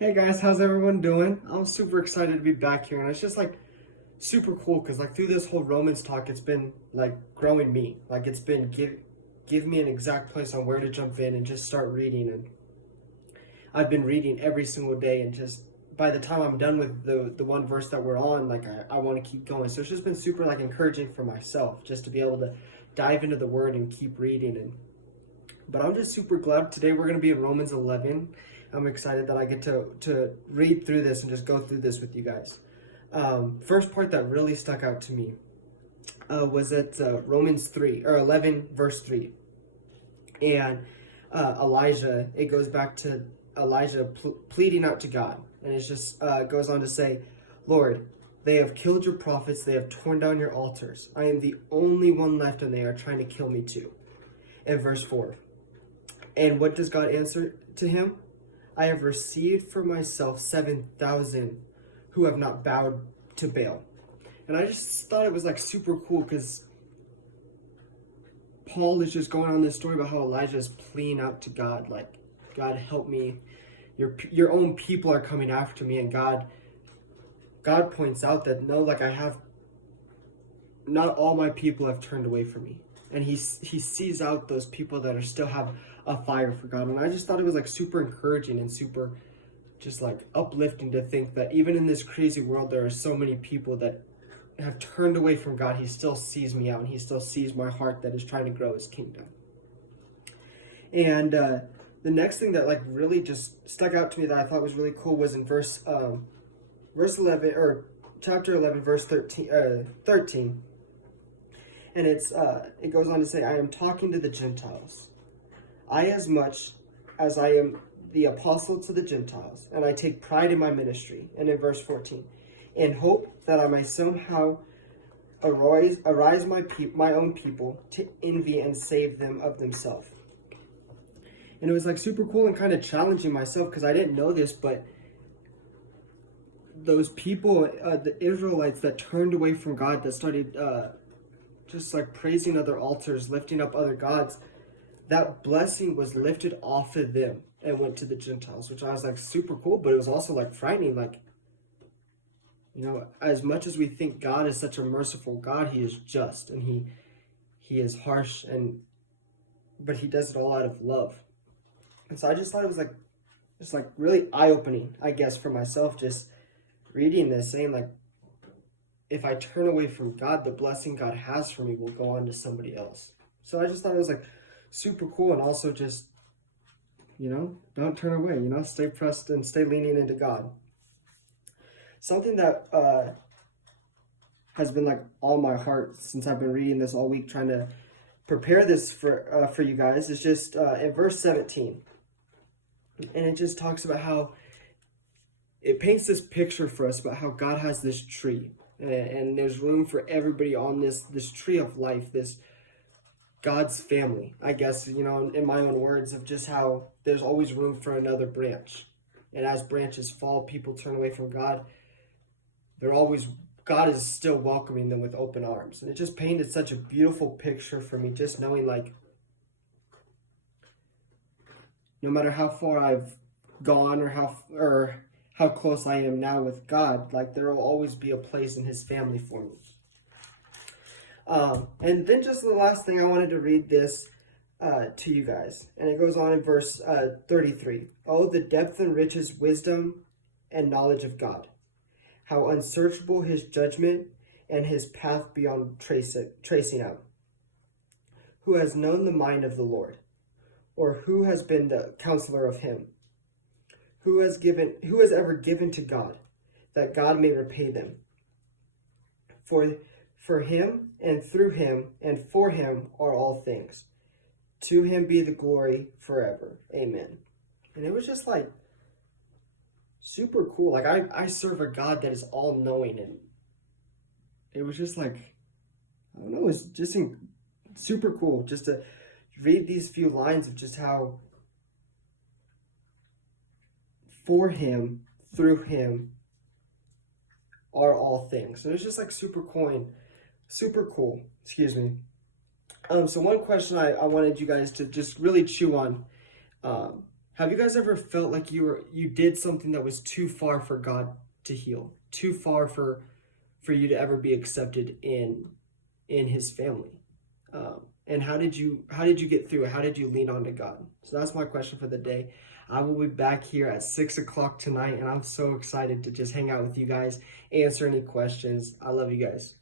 Hey guys, how's everyone doing? I'm super excited to be back here, and it's just like super cool because like through this whole Romans talk, it's been like growing me. Like it's been give me an exact place on where to jump in and just start reading. And I've been reading every single day, and just by the time I'm done with the one verse that we're on, like I want to keep going. So it's just been super like encouraging for myself just to be able to dive into the Word and keep reading. And but I'm just super glad today we're going to be in Romans 11. I'm excited that I get to read through this and just go through this with you guys. First part that really stuck out to me was at Romans 3 or 11 verse 3. And Elijah, it goes back to Elijah pleading out to God. And it just goes on to say, Lord, they have killed your prophets. They have torn down your altars. I am the only one left, and they are trying to kill me too. And verse 4. And what does God answer to him? I have received for myself 7,000 who have not bowed to Baal. And I just thought it was like super cool because Paul is just going on this story about how Elijah is pleading out to God, like, God help me. Your own people are coming after me. And God points out that no, like not all my people have turned away from me. And he sees out those people that are still have a fire for God. And I just thought it was like super encouraging and super just like uplifting to think that even in this crazy world, there are so many people that have turned away from God. He still sees me out, and he still sees my heart that is trying to grow his kingdom. And the next thing that like really just stuck out to me that I thought was really cool was in verse 11 or chapter 11 verse 13. And it goes on to say, I am talking to the Gentiles. I, as much as I am the apostle to the Gentiles, and I take pride in my ministry. And in verse 14, in hope that I may somehow arise my own people to envy and save them of themselves. And it was like super cool and kind of challenging myself because I didn't know this, but those people, the Israelites that turned away from God, that started just like praising other altars, lifting up other gods, that blessing was lifted off of them and went to the Gentiles, which I was like super cool, but it was also like frightening. Like, you know, as much as we think God is such a merciful God, he is just, and he is harsh, but he does it all out of love. And so I just thought it was like just like really eye-opening, I guess, for myself, just reading this, saying like, if I turn away from God, the blessing God has for me will go on to somebody else. So I just thought it was like super cool, and also just, you know, don't turn away, you know, stay pressed and stay leaning into God. Something that has been like on my heart since I've been reading this all week, trying to prepare this for you guys, is just in verse 17. And it just talks about how it paints this picture for us about how God has this tree, and there's room for everybody on this tree of life, this God's family, I guess, you know, in my own words, of just how there's always room for another branch. And as branches fall, people turn away from God, God is still welcoming them with open arms. And it just painted such a beautiful picture for me, just knowing like, no matter how far I've gone or how close I am now with God, like there will always be a place in his family for me. And then just the last thing, I wanted to read this to you guys. And it goes on in verse 33. Oh, the depth and riches, wisdom, and knowledge of God. How unsearchable his judgment and his path beyond tracing out. Who has known the mind of the Lord? Or who has been the counselor of him? Who has ever given to God, that God may repay them? For him, and through him, and for him are all things. To him be the glory forever. Amen. And it was just like super cool. Like I serve a God that is all knowing, and it was just like, I don't know, it's just super cool just to read these few lines of just how for him, through him are all things. And it's just like super cool, excuse me. So one question I wanted you guys to just really chew on Have you guys ever felt like you did something that was too far for God to heal, too far for you to ever be accepted in His family? And how did you get through it? How did you lean on to God? So that's my question for the day. I will be back here at 6 o'clock tonight, and I'm so excited to just hang out with you guys, answer any questions. I love you guys.